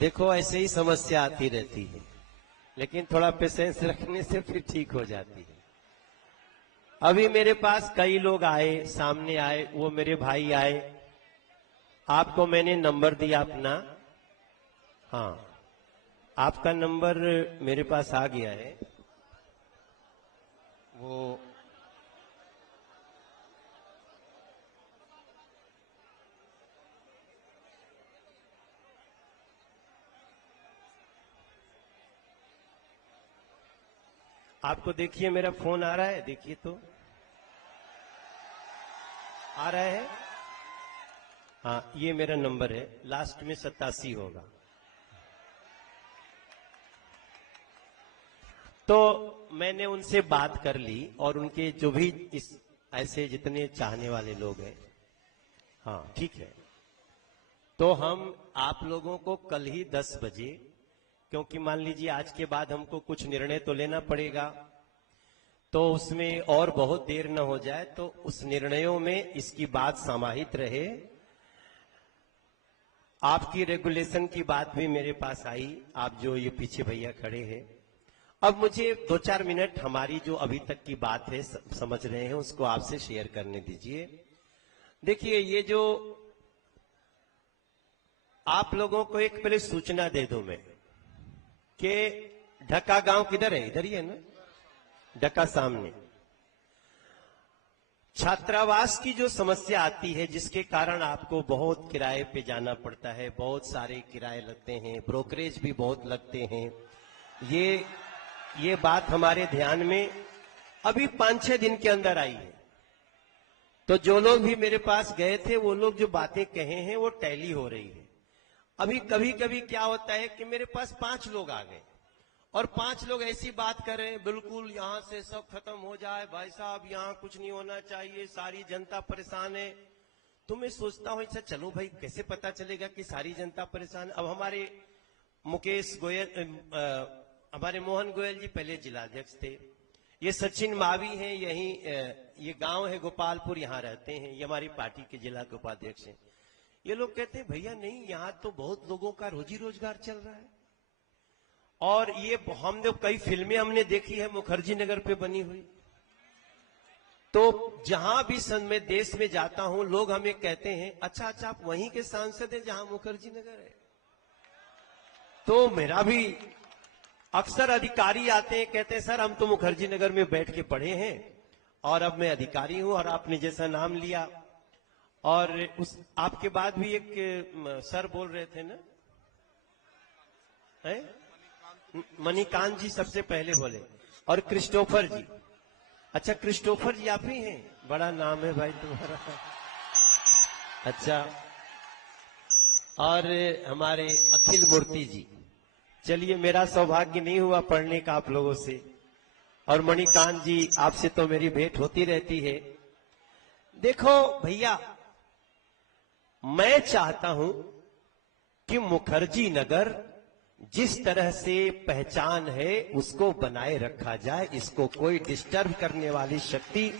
देखो ऐसे ही समस्या आती रहती है, लेकिन थोड़ा पेशेंस रखने से फिर ठीक हो जाती है। अभी मेरे पास कई लोग आए, सामने आए, वो मेरे भाई आए। आपको मैंने नंबर दिया अपना, हाँ, आपका नंबर मेरे पास आ गया है। वो आपको देखिए मेरा फोन आ रहा है, देखिए तो आ रहा है। हाँ, ये मेरा नंबर है, लास्ट में 87 होगा। तो मैंने उनसे बात कर ली और उनके जो भी इस ऐसे जितने चाहने वाले लोग हैं, हाँ ठीक है, तो हम आप लोगों को कल ही 10 बजे, क्योंकि मान लीजिए आज के बाद हमको कुछ निर्णय तो लेना पड़ेगा, तो उसमें और बहुत देर न हो जाए, तो उस निर्णयों में इसकी बात समाहित रहे। आपकी रेगुलेशन की बात भी मेरे पास आई, आप जो ये पीछे भैया खड़े हैं। अब मुझे 2-4 मिनट हमारी जो अभी तक की बात है, समझ रहे हैं, उसको आपसे शेयर करने दीजिए। देखिए, ये जो आप लोगों को एक पहले सूचना दे दूं मैं कि ढका गांव किधर है, इधर ही है ना, ढका सामने। छात्रावास की जो समस्या आती है, जिसके कारण आपको बहुत किराए पे जाना पड़ता है, बहुत सारे किराए लगते हैं, ब्रोकरेज भी बहुत लगते हैं, ये बात हमारे ध्यान में अभी 5-6 दिन के अंदर आई है। तो जो लोग भी मेरे पास गए थे, वो लोग जो बातें कहे हैं वो टैली हो रही है। अभी कभी कभी क्या होता है कि मेरे पास 5 लोग आ गए और 5 लोग ऐसी बात कर रहे हैं, बिल्कुल यहां से सब खत्म हो जाए, भाई साहब यहां कुछ नहीं होना चाहिए, सारी जनता परेशान है। तो मैं सोचता हूं, अच्छा चलो भाई, कैसे पता चलेगा कि सारी जनता परेशान। अब हमारे मुकेश गोयल, हमारे मोहन गोयल जी पहले जिलाध्यक्ष थे, ये सचिन मावी हैं, यही ये गांव है गोपालपुर, यहाँ रहते हैं, ये हमारी पार्टी के जिला के उपाध्यक्ष हैं। ये लोग कहते हैं भैया नहीं, यहाँ तो बहुत लोगों का रोजी रोजगार चल रहा है, और ये हमने कई फिल्में हमने देखी है मुखर्जी नगर पे बनी हुई। तो जहां भी मैं देश में जाता हूं, लोग हमें कहते हैं अच्छा आप वहीं के सांसद हैं जहां मुखर्जी नगर है। तो मेरा भी अक्सर अधिकारी आते हैं, कहते हैं सर हम तो मुखर्जी नगर में बैठ के पढ़े हैं और अब मैं अधिकारी हूं, और आपने जैसा नाम लिया, और उस आपके बाद भी एक सर बोल रहे थे ना, है मणिकांत जी सबसे पहले बोले, और क्रिस्टोफर जी। अच्छा, क्रिस्टोफर जी आप ही हैं, बड़ा नाम है भाई तुम्हारा। अच्छा, और हमारे अखिल मूर्ति जी, चलिए मेरा सौभाग्य नहीं हुआ पढ़ने का आप लोगों से, और मणिकांत जी आपसे तो मेरी भेंट होती रहती है। देखो भैया, मैं चाहता हूं कि मुखर्जी नगर जिस तरह से पहचान है उसको बनाए रखा जाए, इसको कोई डिस्टर्ब करने वाली शक्ति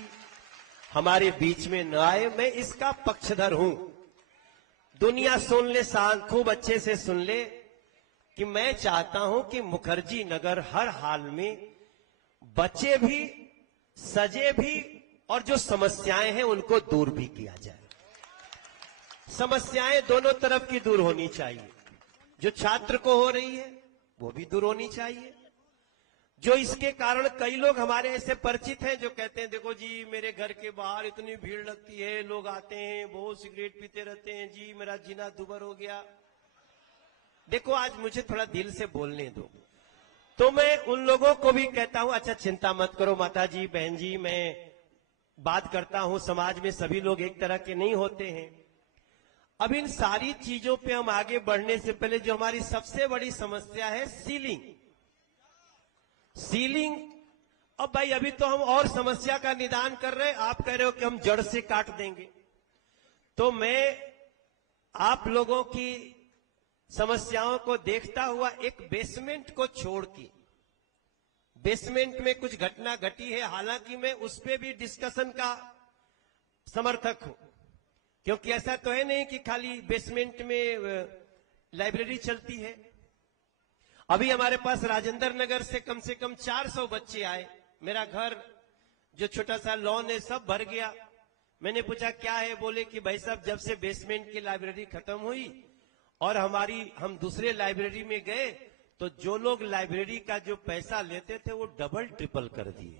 हमारे बीच में न आए। मैं इसका पक्षधर हूं। दुनिया सुन ले, खूब अच्छे से सुन ले कि मैं चाहता हूं कि मुखर्जी नगर हर हाल में बचे भी, सजे भी, और जो समस्याएं हैं उनको दूर भी किया जाए। समस्याएं दोनों तरफ की दूर होनी चाहिए। जो छात्र को हो रही है वो भी दूर होनी चाहिए। जो इसके कारण कई लोग हमारे ऐसे परिचित हैं जो कहते हैं देखो जी मेरे घर के बाहर इतनी भीड़ लगती है, लोग आते हैं, बहुत सिगरेट पीते रहते हैं जी, मेरा जीना दुभर हो गया। देखो आज मुझे थोड़ा दिल से बोलने दो, तो मैं उन लोगों को भी कहता हूं अच्छा चिंता मत करो माता जी, बहन जी, मैं बात करता हूं, समाज में सभी लोग एक तरह के नहीं होते हैं। अब इन सारी चीजों पे हम आगे बढ़ने से पहले जो हमारी सबसे बड़ी समस्या है सीलिंग। अब भाई अभी तो हम और समस्या का निदान कर रहे हैं, आप कह रहे हो कि हम जड़ से काट देंगे। तो मैं आप लोगों की समस्याओं को देखता हुआ एक बेसमेंट को छोड़ के, बेसमेंट में कुछ घटना घटी है, हालांकि मैं उस पर भी डिस्कशन का समर्थक हूं, क्योंकि ऐसा तो है नहीं कि खाली बेसमेंट में लाइब्रेरी चलती है। अभी हमारे पास राजेंद्र नगर से कम 400 बच्चे आए। मेरा घर जो छोटा सा लॉन है सब भर गया। मैंने पूछा क्या है, बोले कि भाई साहब जब से बेसमेंट की लाइब्रेरी खत्म हुई और हम दूसरे लाइब्रेरी में गए तो जो लोग लाइब्रेरी का जो पैसा लेते थे वो डबल ट्रिपल कर दिए।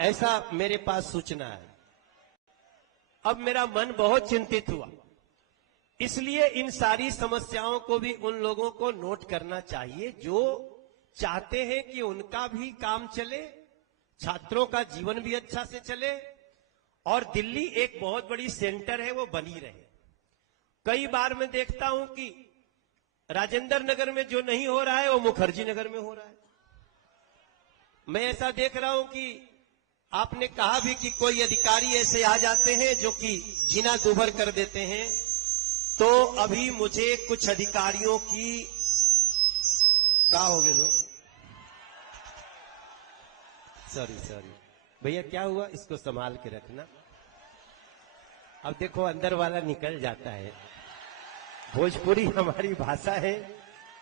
ऐसा मेरे पास सूचना है। अब मेरा मन बहुत चिंतित हुआ, इसलिए इन सारी समस्याओं को भी उन लोगों को नोट करना चाहिए जो चाहते हैं कि उनका भी काम चले, छात्रों का जीवन भी अच्छा से चले और दिल्ली एक बहुत बड़ी सेंटर है वो बनी रहे। कई बार मैं देखता हूं कि राजेंद्र नगर में जो नहीं हो रहा है वो मुखर्जी नगर में हो रहा है। मैं ऐसा देख रहा हूं कि आपने कहा भी कि कोई अधिकारी ऐसे आ जाते हैं जो कि जीना दूभर कर देते हैं, तो अभी मुझे कुछ अधिकारियों की क्या हो गए लोग, सॉरी भैया क्या हुआ, इसको संभाल के रखना। अब देखो अंदर वाला निकल जाता है। भोजपुरी हमारी भाषा है।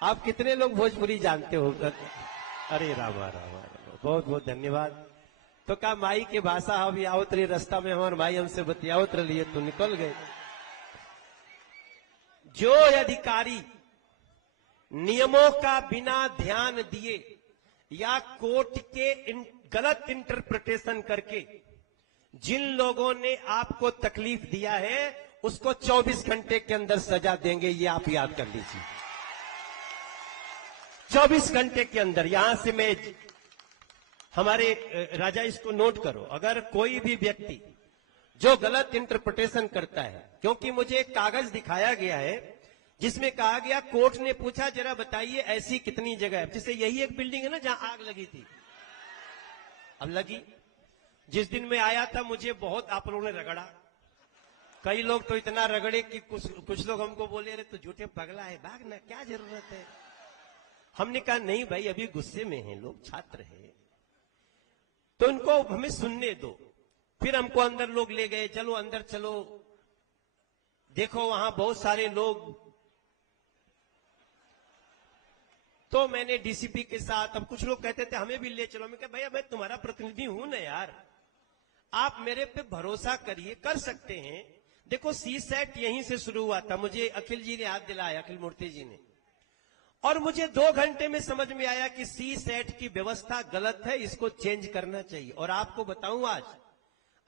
आप कितने लोग भोजपुरी जानते हो? अरे रामा रामा, बहुत बहुत धन्यवाद। तो का माई के भाषा अभी आवत रही, रास्ता में हमारे माई हमसे बतियावत रही तो निकल गए। जो अधिकारी नियमों का बिना ध्यान दिए या कोर्ट के गलत इंटरप्रिटेशन करके जिन लोगों ने आपको तकलीफ दिया है उसको 24 घंटे के अंदर सजा देंगे, ये आप याद कर लीजिए। 24 घंटे के अंदर। यहां से मैं हमारे राजा इसको नोट करो, अगर कोई भी व्यक्ति जो गलत इंटरप्रिटेशन करता है, क्योंकि मुझे एक कागज दिखाया गया है जिसमें कहा गया, कोर्ट ने पूछा जरा बताइए ऐसी कितनी जगह है, जैसे यही एक बिल्डिंग है ना जहां आग लगी थी, अब लगी। जिस दिन मैं आया था मुझे बहुत आप लोगों ने रगड़ा, कई लोग तो इतना रगड़े कि कुछ लोग हमको बोले अरे तो झूठे पगला है, भाग ना, क्या जरूरत है। हमने कहा नहीं भाई अभी गुस्से में हैं लोग, छात्र हैं, तो उनको हमें सुनने दो। फिर हमको अंदर लोग ले गए, चलो अंदर चलो, देखो वहां बहुत सारे लोग। तो मैंने डीसीपी के साथ, अब कुछ लोग कहते थे हमें भी ले चलो, मैं कहा भैया मैं तुम्हारा प्रतिनिधि हूं ना यार, आप मेरे पे भरोसा करिए, कर सकते हैं। देखो सीसेट यहीं से शुरू हुआ था, मुझे अखिल जी ने याद दिलाया, अखिल मूर्ति जी ने, और मुझे 2 घंटे में समझ में आया कि सीसेट की व्यवस्था गलत है, इसको चेंज करना चाहिए। और आपको बताऊं आज,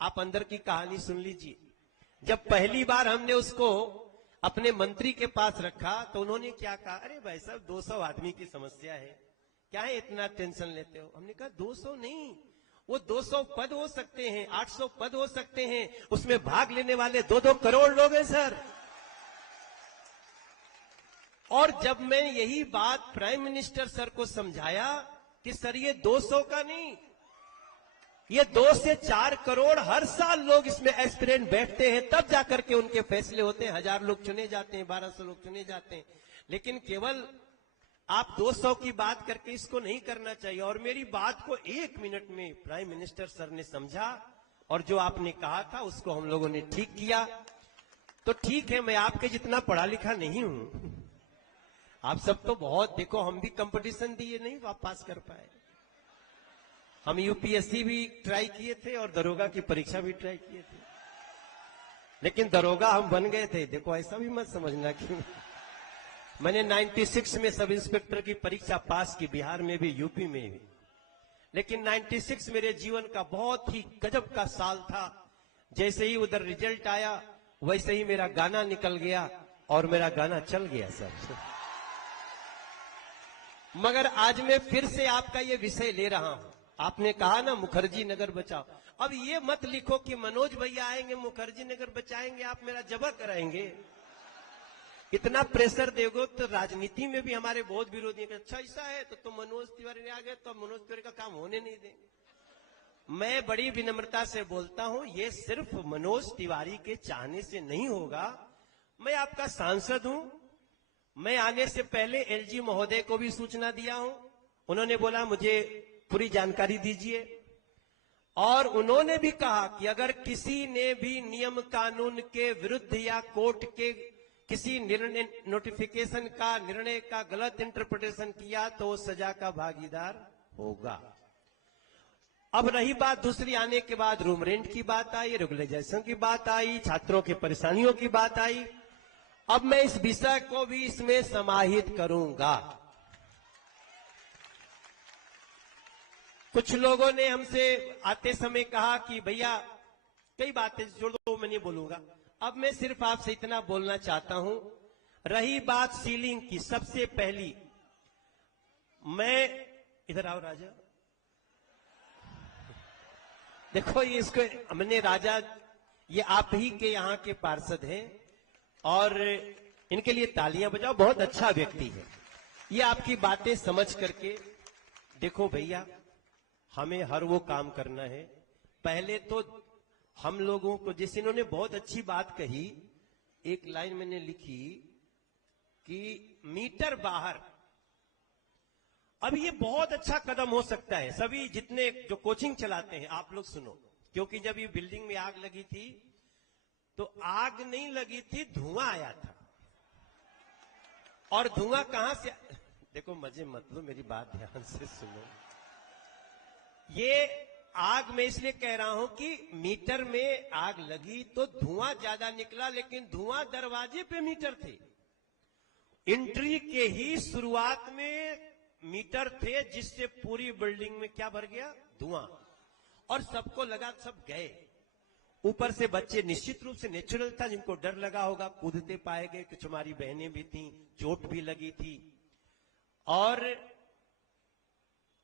आप अंदर की कहानी सुन लीजिए। जब पहली बार हमने उसको अपने मंत्री के पास रखा तो उन्होंने क्या कहा, अरे भाई साहब 200 आदमी की समस्या है, क्या है इतना टेंशन लेते हो। हमने कहा 200 नहीं, वो 200 पद हो सकते हैं, 800 पद हो सकते हैं, उसमें भाग लेने वाले 2-2 करोड़ लोग हैं सर। और जब मैं यही बात प्राइम मिनिस्टर सर को समझाया कि सर ये 200 का नहीं, ये 2 से 4 करोड़ हर साल लोग इसमें एस्पिरेंट बैठते हैं, तब जाकर के उनके फैसले होते हैं। 1000 लोग चुने जाते हैं, 1200 लोग चुने जाते हैं, लेकिन केवल आप 200 की बात करके इसको नहीं करना चाहिए। और मेरी बात को 1 मिनट में प्राइम मिनिस्टर सर ने समझा और जो आपने कहा था उसको हम लोगों ने ठीक किया। तो ठीक है, मैं आपके जितना पढ़ा लिखा नहीं हूं, आप सब तो बहुत, देखो हम भी कंपटीशन दिए नहीं पास कर पाए, हम यूपीएससी भी ट्राई किए थे और दरोगा की परीक्षा भी ट्राई किए थे, लेकिन दरोगा हम बन गए थे। देखो ऐसा भी मत समझना कि मैंने 96 में सब इंस्पेक्टर की परीक्षा पास की, बिहार में भी यूपी में भी, लेकिन 96 मेरे जीवन का बहुत ही गजब का साल था। जैसे ही उधर रिजल्ट आया वैसे ही मेरा गाना निकल गया और मेरा गाना चल गया सर। मगर आज मैं फिर से आपका ये विषय ले रहा हूं। आपने कहा ना मुखर्जी नगर बचाओ, अब ये मत लिखो कि मनोज भैया आएंगे मुखर्जी नगर बचाएंगे, आप मेरा जबर कराएंगे। इतना प्रेशर दोगे तो राजनीति में भी हमारे बहुत विरोधी हैं, अच्छा ऐसा है तो तुम मनोज तिवारी आ गए तो मनोज तिवारी का काम होने नहीं देंगे। मैं बड़ी विनम्रता से बोलता हूं, ये सिर्फ मनोज तिवारी के चाहने से नहीं होगा। मैं आपका सांसद हूं, मैं आने से पहले एलजी महोदय को भी सूचना दिया हूं, उन्होंने बोला मुझे पूरी जानकारी दीजिए, और उन्होंने भी कहा कि अगर किसी ने भी नियम कानून के विरुद्ध या कोर्ट के किसी निर्णय नोटिफिकेशन का निर्णय का गलत इंटरप्रिटेशन किया तो वो सजा का भागीदार होगा। अब रही बात दूसरी, आने के बाद रूम रेंट की बात आई, रेगुलराइजेशन की बात आई, छात्रों की परेशानियों की बात आई। अब मैं इस विषय को भी इसमें समाहित करूंगा। कुछ लोगों ने हमसे आते समय कहा कि भैया कई बातें जोड़ दो, मैं नहीं बोलूंगा। अब मैं सिर्फ आपसे इतना बोलना चाहता हूं। रही बात सीलिंग की, सबसे पहली मैं, इधर आओ राजा, देखो ये इसको हमने राजा, ये आप ही के यहां के पार्षद हैं और इनके लिए तालियां बजाओ, बहुत अच्छा व्यक्ति है। ये आपकी बातें समझ करके, देखो भैया हमें हर वो काम करना है। पहले तो हम लोगों को, जैसे इन्होंने बहुत अच्छी बात कही, एक लाइन मैंने लिखी कि मीटर बाहर, अब ये बहुत अच्छा कदम हो सकता है। सभी जितने जो कोचिंग चलाते हैं आप लोग सुनो, क्योंकि जब ये बिल्डिंग में आग लगी थी तो आग नहीं लगी थी, धुआं आया था। और धुआं कहां से, देखो मजे मत लो, मेरी बात ध्यान से सुनो। ये आग मैं इसलिए कह रहा हूं कि मीटर में आग लगी तो धुआं ज्यादा निकला, लेकिन धुआं दरवाजे पे मीटर थे। एंट्री के ही शुरुआत में मीटर थे, जिससे पूरी बिल्डिंग में क्या भर गया, धुआं। और सबको लगा, सब गए। ऊपर से बच्चे निश्चित रूप से नेचुरल था, जिनको डर लगा होगा, कूदते पाए गए। कुछ हमारी बहनें भी थीं, चोट भी लगी थी। और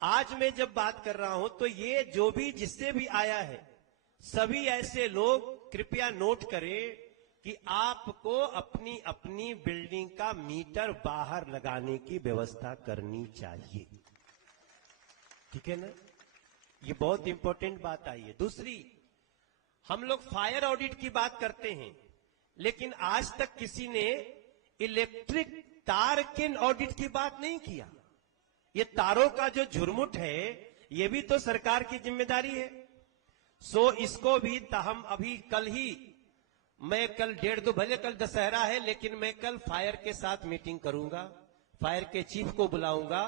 आज मैं जब बात कर रहा हूं तो ये जो भी जिससे भी आया है, सभी ऐसे लोग कृपया नोट करें कि आपको अपनी अपनी बिल्डिंग का मीटर बाहर लगाने की व्यवस्था करनी चाहिए। ठीक है ना, ये बहुत इंपॉर्टेंट बात आई है। दूसरी, हम लोग फायर ऑडिट की बात करते हैं, लेकिन आज तक किसी ने इलेक्ट्रिक तार के ऑडिट की बात नहीं किया। ये तारों का जो झुरमुट है, ये भी तो सरकार की जिम्मेदारी है। सो इसको भी हम अभी कल ही, मैं कल 1:30, भले कल दशहरा है, लेकिन मैं कल फायर के साथ मीटिंग करूंगा, फायर के चीफ को बुलाऊंगा।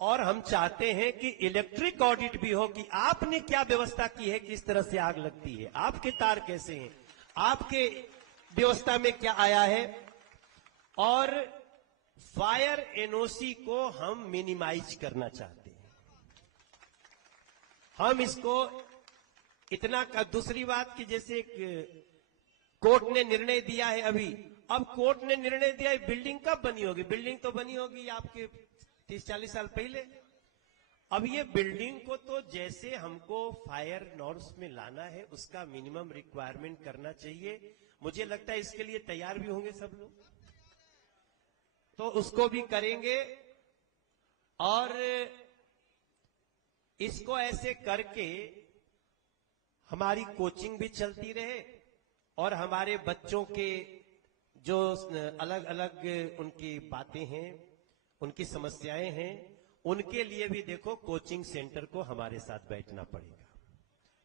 और हम चाहते हैं कि इलेक्ट्रिक ऑडिट भी हो कि आपने क्या व्यवस्था की है, किस तरह से आग लगती है, आपके तार कैसे हैं, आपके व्यवस्था में क्या आया है। और फायर एनओसी को हम मिनिमाइज करना चाहते हैं। हम इसको इतना का, दूसरी बात कि जैसे कोर्ट ने निर्णय दिया है अभी, अब कोर्ट ने निर्णय दिया है, बिल्डिंग कब बनी होगी, बिल्डिंग तो बनी होगी आपके 30-40 साल पहले। अब ये बिल्डिंग को तो जैसे हमको फायर नॉर्म्स में लाना है, उसका मिनिमम रिक्वायरमेंट करना चाहिए। मुझे लगता है इसके लिए तैयार भी होंगे सब लोग, तो उसको भी करेंगे। और इसको ऐसे करके हमारी कोचिंग भी चलती रहे और हमारे बच्चों के जो अलग अलग उनकी बातें हैं, उनकी समस्याएं हैं, उनके लिए भी देखो कोचिंग सेंटर को हमारे साथ बैठना पड़ेगा।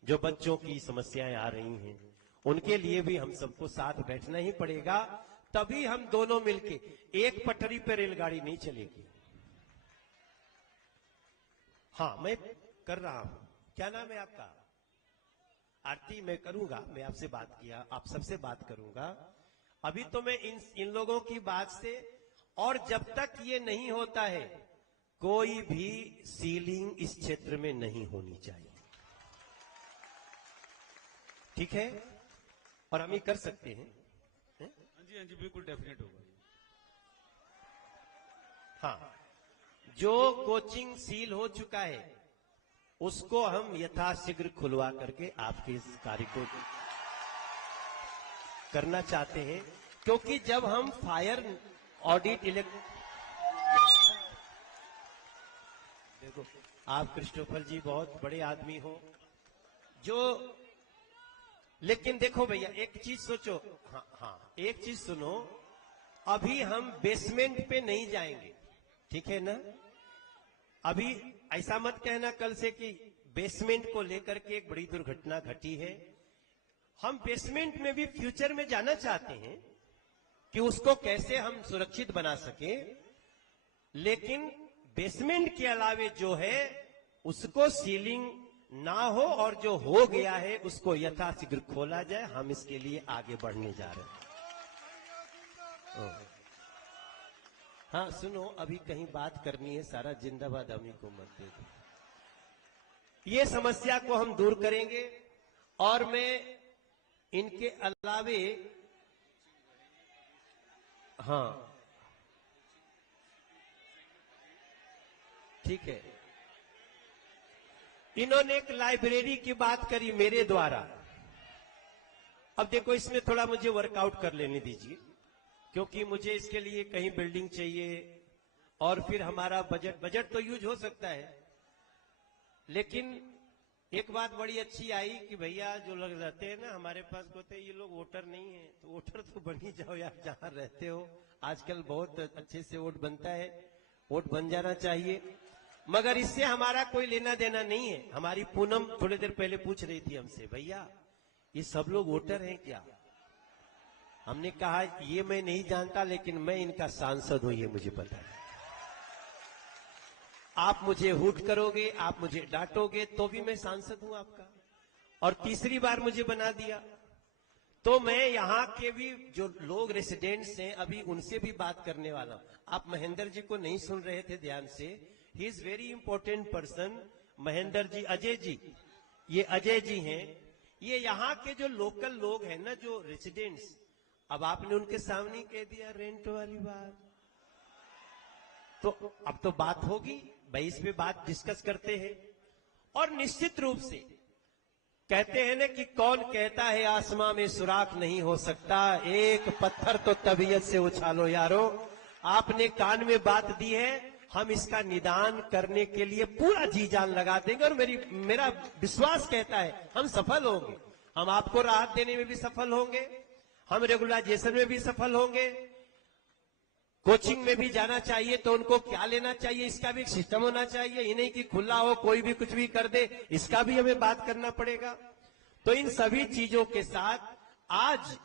जो बच्चों की समस्याएं आ रही हैं, उनके लिए भी हम सबको साथ बैठना ही पड़ेगा। तभी हम दोनों मिलके, एक पटरी पे रेलगाड़ी नहीं चलेगी। हाँ, मैं कर रहा हूं। क्या नाम है आपका? आरती। मैं करूंगा, मैं आपसे बात किया, आप सबसे बात करूंगा। अभी तो मैं इन लोगों की बात से, और जब तक ये नहीं होता है, कोई भी सीलिंग इस क्षेत्र में नहीं होनी चाहिए। ठीक है, और हम ये कर सकते हैं। हाँ जी बिल्कुल डेफिनेट होगा। हाँ, जो कोचिंग सील हो चुका है उसको हम यथाशीघ्र खुलवा करके आपके इस कार्य को करना चाहते हैं, क्योंकि जब हम फायर ऑडिट देखो, आप क्रिस्टोफर जी बहुत बड़े आदमी हो जो, लेकिन देखो भैया एक चीज सोचो। हाँ, एक चीज सुनो, अभी हम बेसमेंट पे नहीं जाएंगे, ठीक है ना। अभी ऐसा मत कहना कल से कि बेसमेंट को लेकर के एक बड़ी दुर्घटना घटी है। हम बेसमेंट में भी फ्यूचर में जाना चाहते हैं, कि उसको कैसे हम सुरक्षित बना सके, लेकिन बेसमेंट के अलावे जो है उसको सीलिंग ना हो और जो हो गया है उसको यथाशीघ्र खोला जाए। हम इसके लिए आगे बढ़ने जा रहे हैं। हाँ सुनो, अभी कहीं बात करनी है, सारा जिंदाबाद हमी को मत दे दो। ये समस्या को हम दूर करेंगे और मैं इनके अलावे, हाँ ठीक है, इन्होंने एक लाइब्रेरी की बात करी मेरे द्वारा। अब देखो, इसमें थोड़ा मुझे वर्कआउट कर लेने दीजिए, क्योंकि मुझे इसके लिए कहीं बिल्डिंग चाहिए और फिर हमारा बजट तो यूज हो सकता है। लेकिन एक बात बड़ी अच्छी आई कि भैया जो लोग रहते हैं ना हमारे पास, कहते हैं ये लोग वोटर नहीं है, तो वोटर तो बन ही जाओ यार, जहां रहते हो। आजकल बहुत अच्छे से वोट बनता है, वोट बन जाना चाहिए। मगर इससे हमारा कोई लेना देना नहीं है। हमारी पूनम थोड़ी देर पहले पूछ रही थी हमसे, भैया ये सब लोग वोटर हैं क्या? हमने कहा ये मैं नहीं जानता, लेकिन मैं इनका सांसद हूं, ये मुझे पता है। आप मुझे हुट करोगे, आप मुझे डांटोगे, तो भी मैं सांसद हूं आपका। और तीसरी बार मुझे बना दिया, तो मैं यहाँ के भी जो लोग रेसिडेंट्स हैं अभी उनसे भी बात करने वाला हूं। आप महेंद्र जी को नहीं सुन रहे थे ध्यान से, he is very important person. Mahendra ji, Ajay ji, ये अजय जी हैं, ये यहाँ के जो लोकल लोग हैं ना, जो रेसिडेंट्स, अब आपने उनके सामने कह दिया रेंट वाली बात, तो अब तो बात होगी भाई, इस पे बात डिस्कस करते हैं। और निश्चित रूप से कहते हैं ना कि कौन कहता है आसमां में सुराख नहीं हो सकता, एक पत्थर तो तबीयत से उछालो यारो। आपने कान में बात दी है, हम इसका निदान करने के लिए पूरा जी जान लगा देंगे और मेरा विश्वास कहता है हम सफल होंगे। हम आपको राहत देने में भी सफल होंगे, हम रेगुलाइजेशन में भी सफल होंगे। कोचिंग में भी जाना चाहिए तो उनको क्या लेना चाहिए, इसका भी एक सिस्टम होना चाहिए। ये नहीं कि खुला हो कोई भी कुछ भी कर दे, इसका भी हमें बात करना पड़ेगा। तो इन सभी चीजों के साथ आज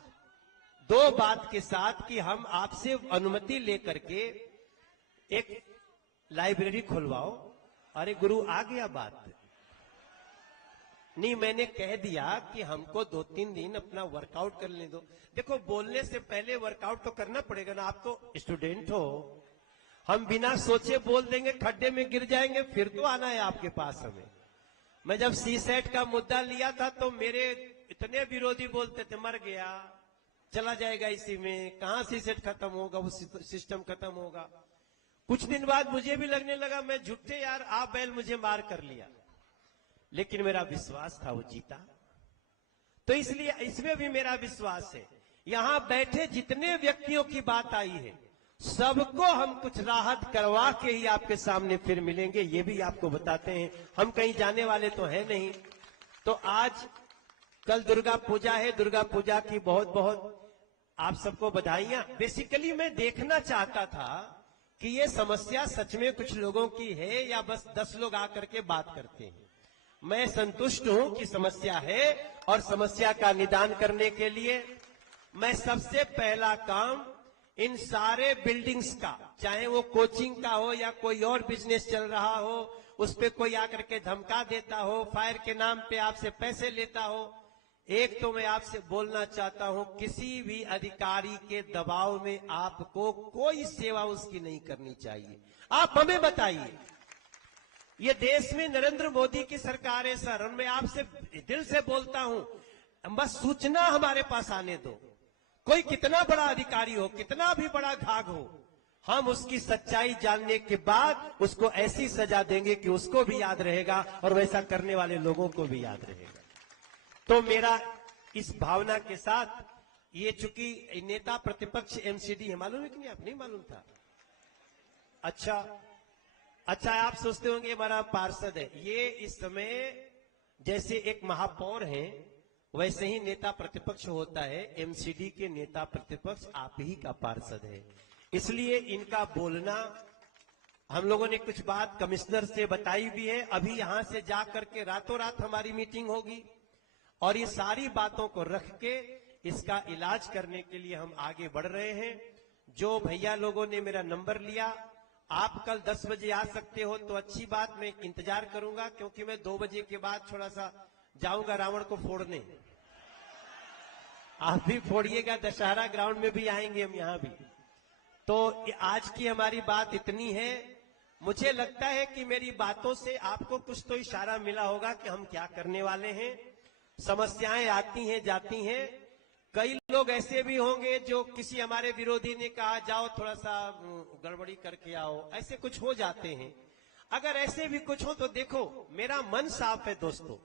दो बात के साथ कि हम आपसे अनुमति लेकर के एक लाइब्रेरी खुलवाओ। अरे गुरु आ गया बात नहीं, मैंने कह दिया कि हमको 2-3 दिन अपना वर्कआउट करने दो। देखो, बोलने से पहले वर्कआउट तो करना पड़ेगा ना, आप तो स्टूडेंट हो। हम बिना सोचे बोल देंगे, खड्डे में गिर जाएंगे, फिर तो आना है आपके पास हमें। मैं जब सीसेट का मुद्दा लिया था तो मेरे इतने विरोधी बोलते थे मर गया, चला जाएगा इसी में, कहां सीसेट खत्म होगा, वो सिस्टम खत्म होगा। कुछ दिन बाद मुझे भी लगने लगा मैं झूठे यार, आप बैल मुझे मार कर लिया, लेकिन मेरा विश्वास था वो जीता। तो इसलिए इसमें भी मेरा विश्वास है। यहां बैठे जितने व्यक्तियों की बात आई है, सबको हम कुछ राहत करवा के ही आपके सामने फिर मिलेंगे, ये भी आपको बताते हैं। हम कहीं जाने वाले तो है नहीं। तो आज कल दुर्गा पूजा है, दुर्गा पूजा की बहुत बहुत आप सबको बधाइयां। बेसिकली मैं देखना चाहता था कि ये समस्या सच में कुछ लोगों की है या बस 10 लोग आकर के बात करते हैं। मैं संतुष्ट हूं कि समस्या है और समस्या का निदान करने के लिए मैं सबसे पहला काम इन सारे बिल्डिंग्स का, चाहे वो कोचिंग का हो या कोई और बिजनेस चल रहा हो, उस पे कोई आकर के धमका देता हो, फायर के नाम पे आपसे पैसे लेता हो, एक तो मैं आपसे बोलना चाहता हूं, किसी भी अधिकारी के दबाव में आपको कोई सेवा उसकी नहीं करनी चाहिए। आप हमें बताइए, ये देश में नरेंद्र मोदी की सरकार है सर, और मैं आपसे दिल से बोलता हूं, बस सूचना हमारे पास आने दो। कोई कितना बड़ा अधिकारी हो, कितना भी बड़ा घाघ हो, हम उसकी सच्चाई जानने के बाद उसको ऐसी सजा देंगे कि उसको भी याद रहेगा और वैसा करने वाले लोगों को भी याद रहेगा। तो मेरा इस भावना के साथ, ये चूंकि नेता प्रतिपक्ष एमसीडी है, मालूम है कि नहीं? आप नहीं मालूम था? अच्छा, आप सोचते होंगे हमारा पार्षद है। ये इस समय जैसे एक महापौर हैं, वैसे ही नेता प्रतिपक्ष होता है। एमसीडी के नेता प्रतिपक्ष आप ही का पार्षद है, इसलिए इनका बोलना, हम लोगों ने कुछ बात कमिश्नर से बताई भी है। अभी यहां से जाकर के रातों रात हमारी मीटिंग होगी और ये सारी बातों को रख के इसका इलाज करने के लिए हम आगे बढ़ रहे हैं। जो भैया लोगों ने मेरा नंबर लिया, आप कल 10 बजे आ सकते हो तो अच्छी बात, मैं इंतजार करूंगा, क्योंकि मैं 2 बजे के बाद थोड़ा सा जाऊंगा रावण को फोड़ने। आप भी फोड़िएगा, दशहरा ग्राउंड में भी आएंगे हम यहां भी। तो आज की हमारी बात इतनी है। मुझे लगता है कि मेरी बातों से आपको कुछ तो इशारा मिला होगा कि हम क्या करने वाले हैं। समस्याएं आती हैं जाती हैं। कई लोग ऐसे भी होंगे जो किसी हमारे विरोधी ने कहा जाओ थोड़ा सा गड़बड़ी करके आओ, ऐसे कुछ हो जाते हैं। अगर ऐसे भी कुछ हो तो देखो, मेरा मन साफ है दोस्तों,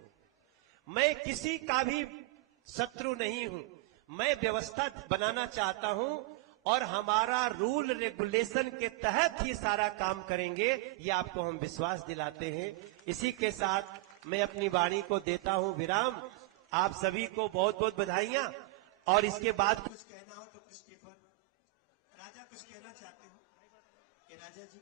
मैं किसी का भी शत्रु नहीं हूं। मैं व्यवस्था बनाना चाहता हूं और हमारा रूल रेगुलेशन के तहत ही सारा काम करेंगे, ये आपको हम विश्वास दिलाते हैं। इसी के साथ मैं अपनी वाणी को देता हूं विराम। आप सभी को बहुत बहुत बधाइयां। और इसके बाद कुछ कहना हो तो क्रिस्टोफर राजा कुछ कहना चाहते हो? राजा जी